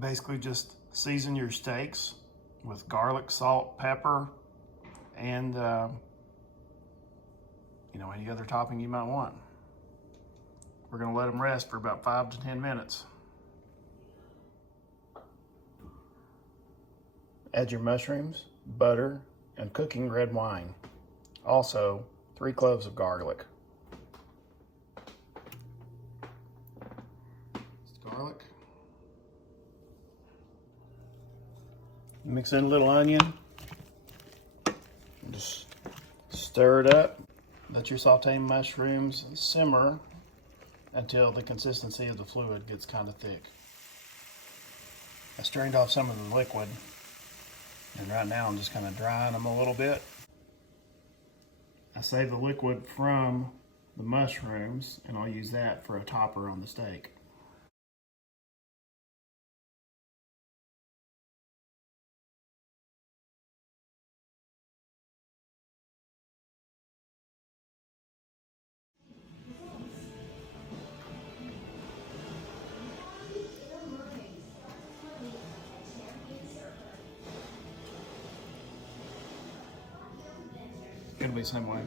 Basically just season your steaks with garlic, salt, pepper, and any other topping you might want. We're gonna let them rest for about 5 to 10 minutes. Add your mushrooms, butter, and cooking red wine. Also, 3 cloves of garlic. Garlic. Mix in a little onion. Just stir it up. Let your sauteed mushrooms simmer until the consistency of the fluid gets kind of thick. I strained off some of the liquid, and right now I'm just kind of drying them a little bit. I saved the liquid from the mushrooms, and I'll use that for a topper on the steak. It'll be the same way.